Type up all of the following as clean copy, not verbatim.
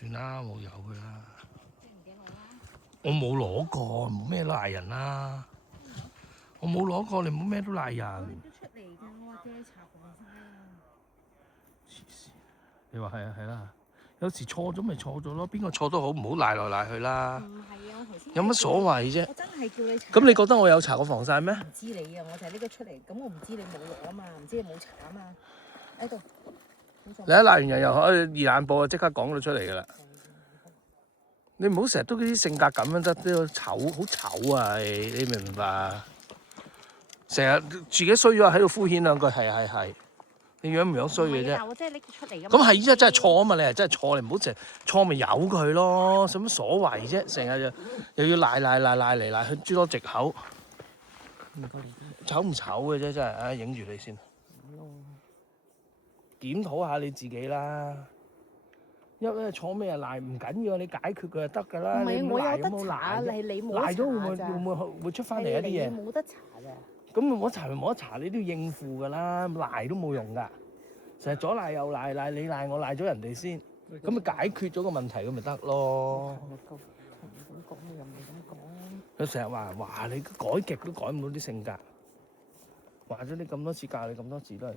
算啦，冇有佢啦。我冇攞過，冇咩賴人啦。我冇攞過，你冇咩都賴人。都出嚟㗎，我話借搽防曬啊。黐線！你話係啊係啦，有時錯咗咪錯咗咯，邊個錯都好，唔好賴來賴去啦。唔係啊，我頭先有乜所謂啫？我真係叫你搽。咁你覺得我有搽過防曬咩？唔知你啊，我就係呢個出嚟，咁我唔知你冇攞啊嘛，唔知你冇搽啊嘛。喺度。你一賴完人又可以二眼報啊，即刻講到出嚟㗎啦。你唔好成日都啲性格咁樣得，都醜好醜啊！你明唔明白？成日自己衰咗喺度敷衍兩句，係，你樣唔樣衰嘅啫？但我真係拎出嚟㗎。咁係依家真係錯啊嘛！你係真係錯，你唔好成日錯咪由佢咯，使乜所謂啫？成日又要賴嚟賴去，諸多藉口。唔該你。醜唔醜嘅啫，真係啊！影住你先。檢討下你自己啦。因為錯咩賴唔緊要，你解決佢就得㗎啦。唔係我有賴得冇賴搽，你冇賴咗搽會唔會出翻嚟一啲嘢？你冇得搽㗎。咁冇得搽咪冇得搽，你都要應付㗎啦，賴都冇用㗎。成日左賴右賴，賴你賴我賴咗人哋先，咁咪解決咗個問題咁咪得咯。咁講你又唔係咁講。佢成日話你改極都改唔到啲性格，話咗你咁多次教你咁多次都係咁，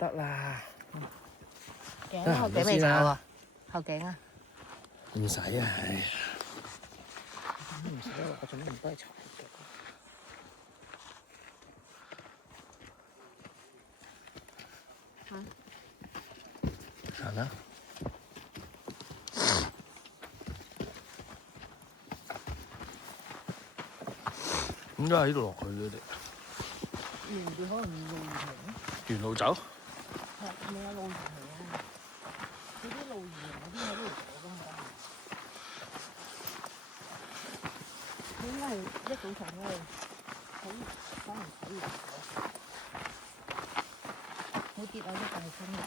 得啦。後頸未搽喎，後頸啊？唔使啊，唉。唔使啊，我做咩唔幫你搽？行啦。點解喺度落去嘅？沿住可能路沿途。沿路走。係咪有路沿途啊？嗰啲路沿嗰啲喺呢度走㗎嘛？你應該係一早上咧，可能可以落咗。好跌啊！啲大風嚟。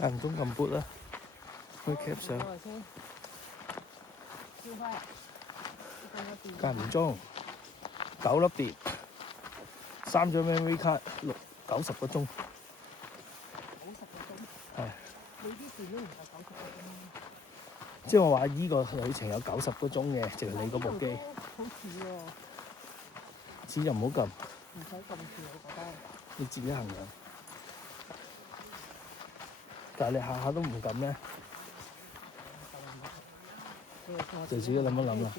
間唔中撳撥啦，開 cap 上。間唔中9粒碟，3張 memory card，90個鐘。90個鐘。係。你啲電都唔夠90個鐘。即係我話依個旅程有90個鐘嘅，淨係你嗰部機。好似喎。紙就唔好撳。唔使撳住，我覺得。你自己衡量。但係你下下都唔撳咧，就自己諗一諗啦。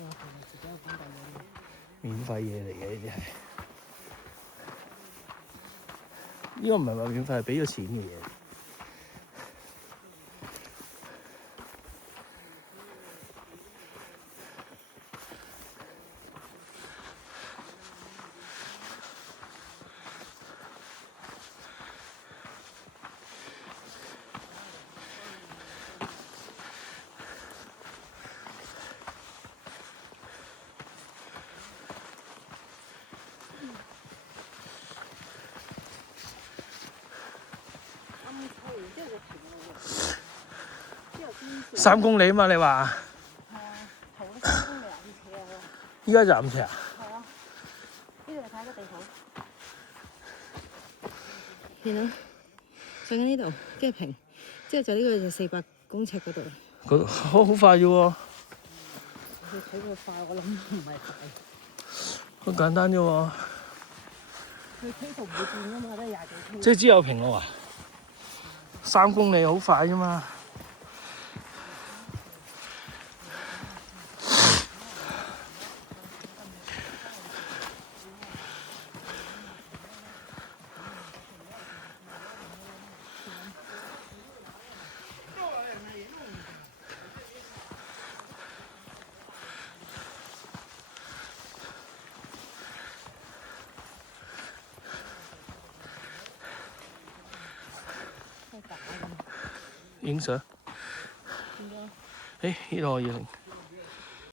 免費嘢嚟嘅呢啲係，呢個唔係話免費，係俾咗錢嘅嘢。3公里啊嘛，你話？係啊，頭嗰3公里啊，要斜啊喎。依家就咁斜啊？係啊，呢度睇下個地圖。見到上緊呢度，跟住平，之後就呢個就400公尺嗰度。嗰好快啫喎！你睇佢快，我諗唔係快。好簡單啫喎！佢梯圖唔會變㗎嘛，都係20幾梯。即係只有平路啊？3公里好快啫嘛！影相。誒，呢度可以影。